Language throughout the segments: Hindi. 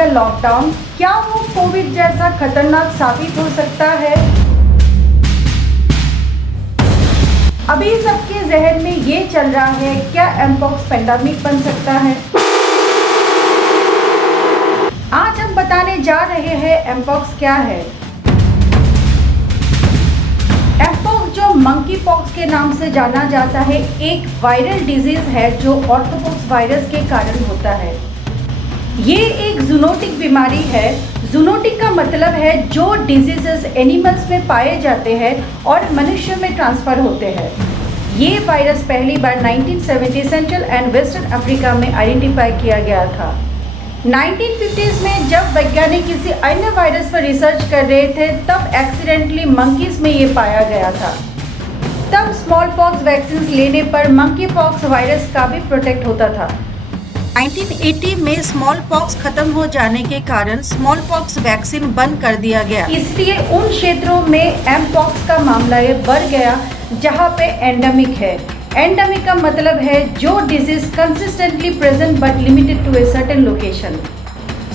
या लॉकडाउन, क्या वो कोविड जैसा खतरनाक साबित हो सकता है? अभी सबके जहन में ये चल रहा है, क्या एमपॉक्स पेंडेमिक बन सकता है? आज हम बताने जा रहे हैं एमपॉक्स क्या है। एमपॉक्स, जो मंकी पॉक्स के नाम से जाना जाता है, एक वायरल डिजीज है जो ऑर्थोपॉक्स वायरस के कारण होता है। ये एक जूनोटिक बीमारी है। जूनोटिक का मतलब है जो डिजीजेस एनिमल्स में पाए जाते हैं और मनुष्य में ट्रांसफर होते हैं। ये वायरस पहली बार 1970 सेंट्रल एंड वेस्टर्न अफ्रीका में आइडेंटिफाई किया गया था। 1950s में जब वैज्ञानिक किसी अन्य वायरस पर रिसर्च कर रहे थे, तब एक्सीडेंटली मंकीज में ये पाया गया था। तब स्मॉल पॉक्स वैक्सीन लेने पर मंकी पॉक्स वायरस का भी प्रोटेक्ट होता था। 1980 में स्मॉल पॉक्स खत्म हो जाने के कारण स्मॉल पॉक्स वैक्सीन बंद कर दिया गया, इसलिए उन क्षेत्रों में एमपॉक्स का मामला बढ़ गया जहां पे एंडेमिक है। एंडेमिक का मतलब है जो disease consistently present but limited to a certain location.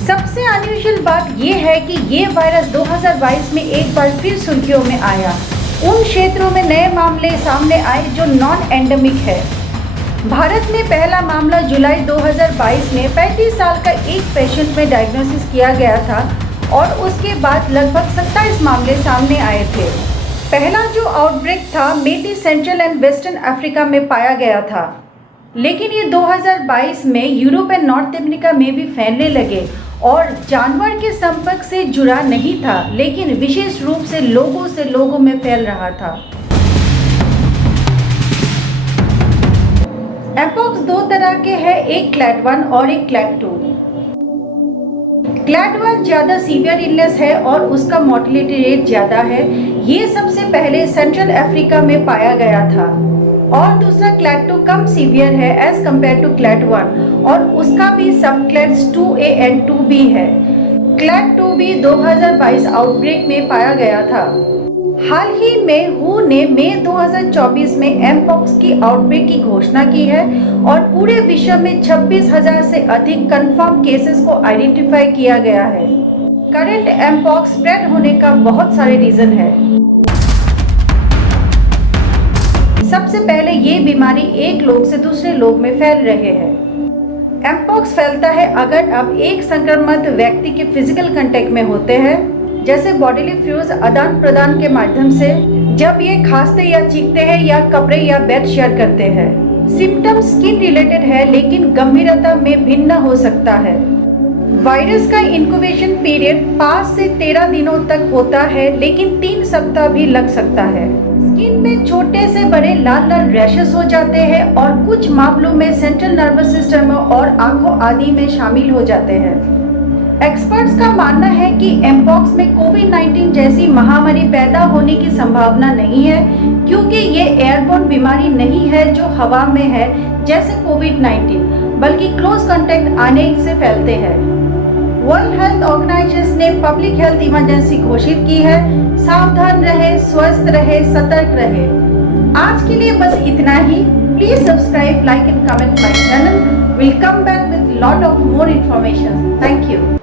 सबसे अनयूजुअल बात यह है कि ये वायरस 2022 में एक बार फिर सुर्खियों में आया। उन क्षेत्रों में नए मामले सामने आए जो नॉन एंडेमिक है। भारत में पहला मामला जुलाई 2022 में 35 साल का एक पेशेंट में डायग्नोसिस किया गया था और उसके बाद लगभग 27 मामले सामने आए थे। पहला जो आउटब्रेक था मेटी सेंट्रल एंड वेस्टर्न अफ्रीका में पाया गया था, लेकिन ये 2022 में यूरोप एंड नॉर्थ अमेरिका में भी फैलने लगे और जानवर के संपर्क से जुड़ा नहीं था, लेकिन विशेष रूप से लोगों में फैल रहा था। एमपॉक्स दो तरह के हैं, एक क्लैड 1 और एक क्लैड 2। क्लैड 1 ज़्यादा सीवियर इलनेस है और उसका मोर्टेलिटी रेट ज़्यादा है। ये सबसे पहले सेंट्रल अफ्रीका में पाया गया था। और दूसरा क्लैड 2 कम सीवियर है एज कम्पेयर टू क्लैड 1 और उसका भी सब क्लैड्स 2A एंड 2B है। क्लैड 2 भी 2022 आउटब्रेक में पाया गया था। हाल ही में WHO ने मई 2024 में एमपॉक्स की आउटब्रेक की घोषणा की है और पूरे विश्व में 26,000 से अधिक कंफर्म केसेस को आइडेंटिफाई किया गया है। करंट एमपॉक्स स्प्रेड होने का बहुत सारे रीजन है। सबसे पहले ये बीमारी एक लोग से दूसरे लोग में फैल रहे हैं। एमपॉक्स फैलता है अगर आप एक संक्रमित व्यक्ति के फिजिकल कांटेक्ट में होते हैं, जैसे बॉडीली फ्लूइड्स आदान प्रदान के माध्यम से, जब ये खांसते या चीखते हैं या कपड़े या बेड शेयर करते हैं। सिम्टम्स स्किन रिलेटेड है लेकिन गंभीरता में भिन्न हो सकता है। वायरस का इंक्यूबेशन पीरियड 5 से 13 दिनों तक होता है, लेकिन 3 सप्ताह भी लग सकता है। स्किन में छोटे से बड़े लाल लाल रैशेस हो जाते हैं और कुछ मामलों में सेंट्रल नर्वस सिस्टम और आंखों आदि में शामिल हो जाते हैं। एक्सपर्ट्स का मानना है कि एमपॉक्स में कोविड-19 जैसी महामारी पैदा होने की संभावना नहीं है, क्योंकि ये एयरबोर्न बीमारी नहीं है जो हवा में है जैसे कोविड-19, बल्कि क्लोज कांटेक्ट आने से फैलते हैं। वर्ल्ड हेल्थ ऑर्गेनाइजेशन ने पब्लिक हेल्थ इमरजेंसी घोषित की है। सावधान रहे, स्वस्थ रहे, सतर्क रहे। आज के लिए बस इतना ही। Please subscribe, like and comment my channel. We'll come back with lot of more information. Thank you.